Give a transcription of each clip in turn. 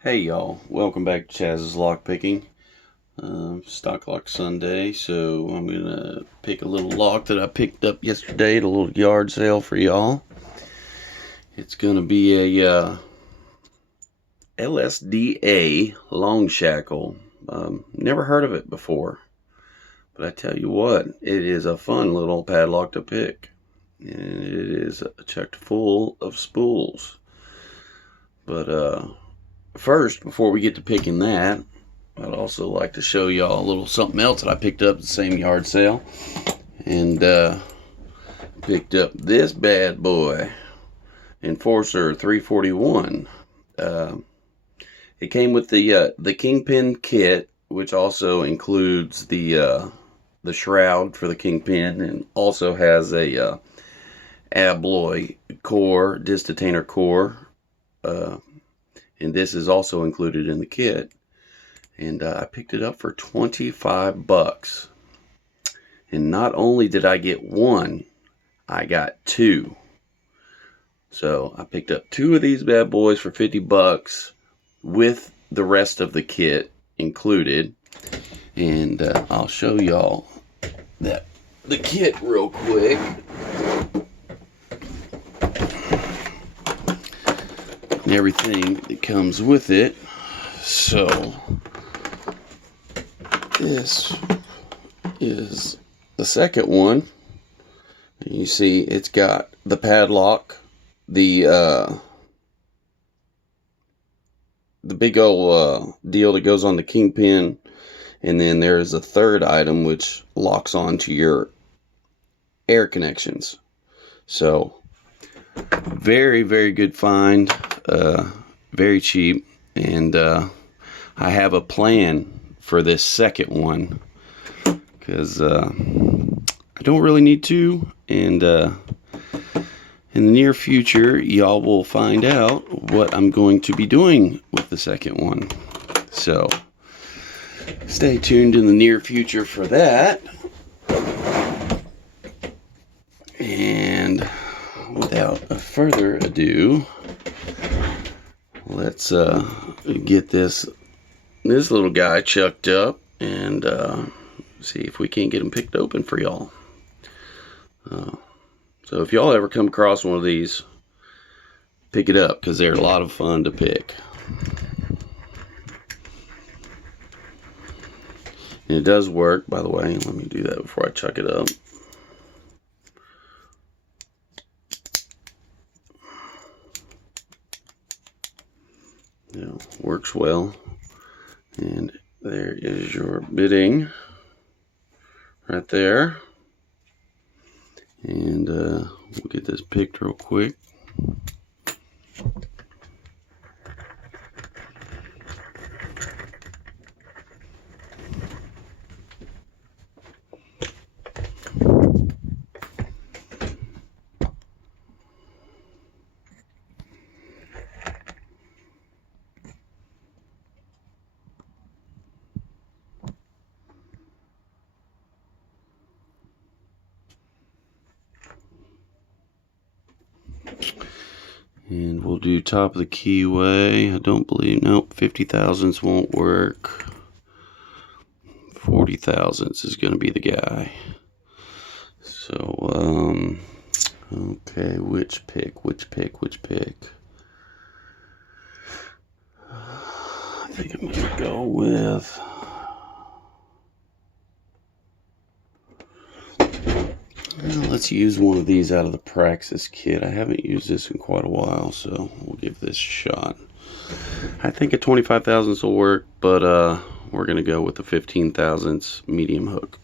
Hey y'all, welcome back to Chaz's Lockpicking. Stock Lock Sunday, so I'm gonna pick a little lock that I picked up yesterday at a little yard sale for y'all. It's gonna be a LSDA long shackle. Never heard of it before, but I tell you what, it is a fun little padlock to pick, and it is checked full of spools. But first, before we get to picking that, I'd also like to show y'all a little something else that I picked up at the same yard sale. And picked up this bad boy, Enforcer 341. It came with the Kingpin kit, which also includes the shroud for the Kingpin, and also has a abloy core, disc detainer core. And this is also included in the kit. And I picked it up for 25 bucks. And not only did I get one, I got two. So I picked up two of these bad boys for 50 bucks with the rest of the kit included. And I'll show y'all that the kit real quick. And everything that comes with it. So this is the second one. And you see it's got the padlock, the big old deal that goes on the Kingpin, and then there's a third item which locks onto your air connections. So very, very good find, very cheap, and I have a plan for this second one because I don't really need to, and in the near future y'all will find out what I'm going to be doing with the second one. So stay tuned in the near future for that. And without further ado, let's get this little guy chucked up and see if we can't get him picked open for y'all. So if y'all ever come across one of these, pick it up because they're a lot of fun to pick. And it does work, by the way. Let me do that before I chuck it up. Works well. And there is your bidding right there. And we'll get this picked real quick. And we'll do top of the keyway. I don't believe, nope, 50 thousandths won't work. 40 thousandths is going to be the guy. So, okay, which pick? I think I'm going to go with... let's use one of these out of the Praxis kit. I haven't used this in quite a while, so we'll give this a shot. I think a 25 thousandths will work, but we're going to go with the 15 thousandths medium hook.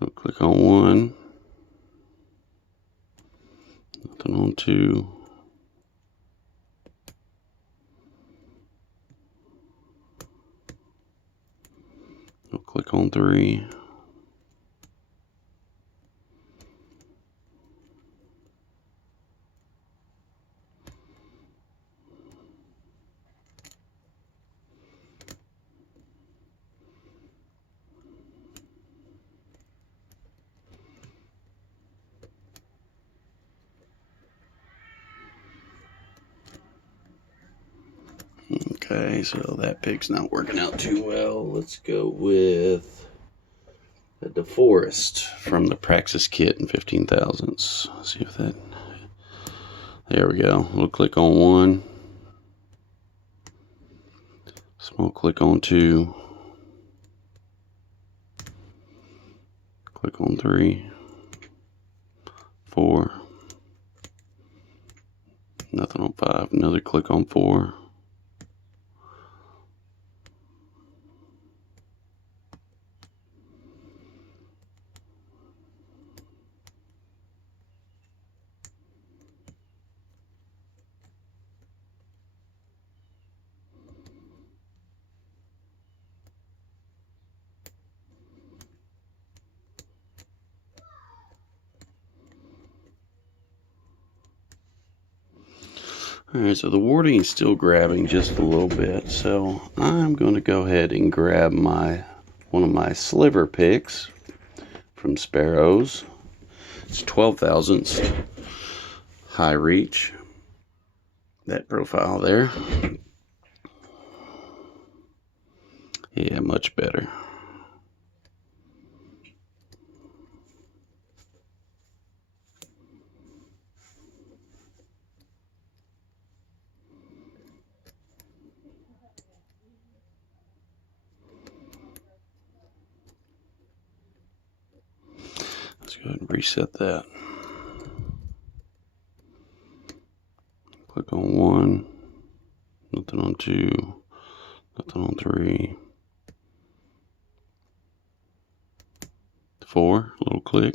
I'll click on one. Nothing on two. I'll click on three. Okay, so that pick's not working out too well. Let's go with the DeForest from the Praxis kit in 15 thousandths. See if that... There we go. We'll click on 1. Small click on 2. Click on 3. 4. Nothing on 5. Another click on 4. Alright, so the warding is still grabbing just a little bit, so I'm going to go ahead and grab one of my sliver picks from Sparrows. It's 12 thousandths high reach. That profile there. Yeah, much better. Let's go ahead and reset that. Click on 1, nothing on 2, nothing on 3, 4, little click.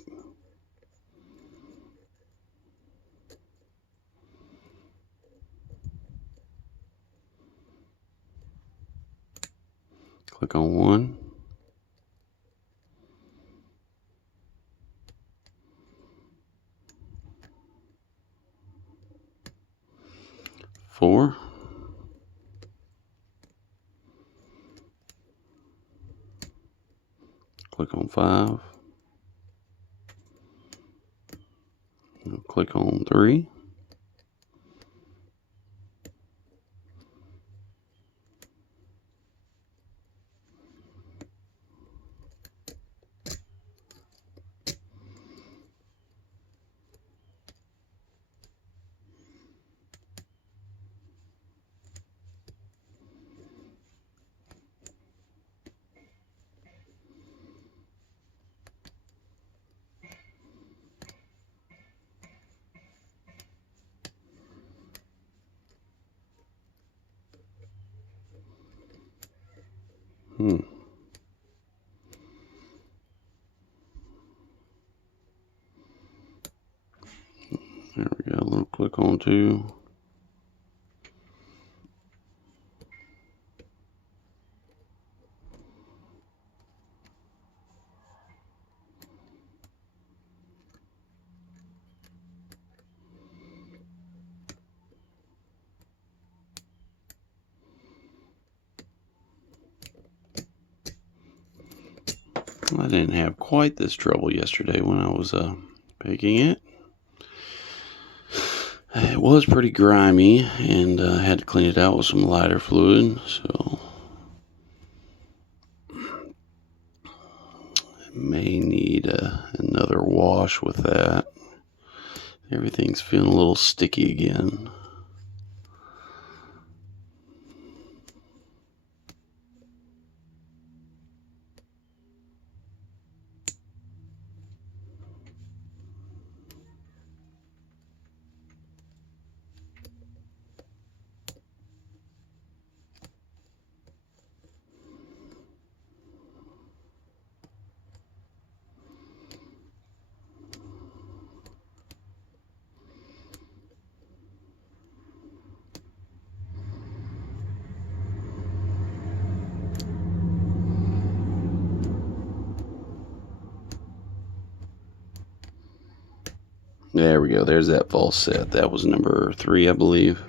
Click on 1. 4. Click on 5. Click on 3. There we go, a little click on 2. I didn't have quite this trouble yesterday when I was picking it. It was pretty grimy, and I had to clean it out with some lighter fluid, so I may need another wash with that. Everything's feeling a little sticky again. There we go. There's that false set. That was number 3, I believe.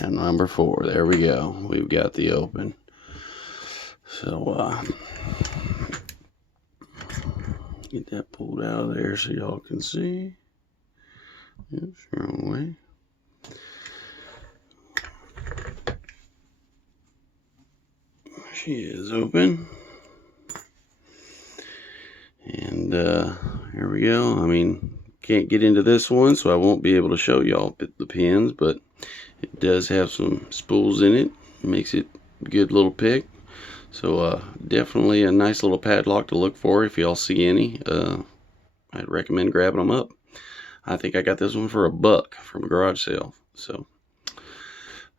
And number 4. There we go. We've got the open. So get that pulled out of there so y'all can see. Oops, wrong way. She is open. And here we go. I mean, can't get into this one, so I won't be able to show y'all the pins, but it does have some spools in it. Makes it a good little pick. So definitely a nice little padlock to look for if y'all see any. I'd recommend grabbing them up. I think I got this one for $1 from a garage sale. So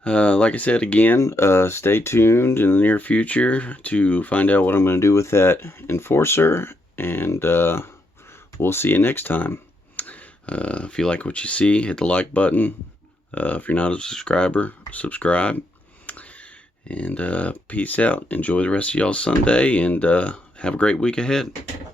like I said again, stay tuned in the near future to find out what I'm going to do with that enforcer, and we'll see you next time. If you like what you see, hit the like button. If you're not a subscriber, subscribe. And peace out. Enjoy the rest of y'all's Sunday, and have a great week ahead.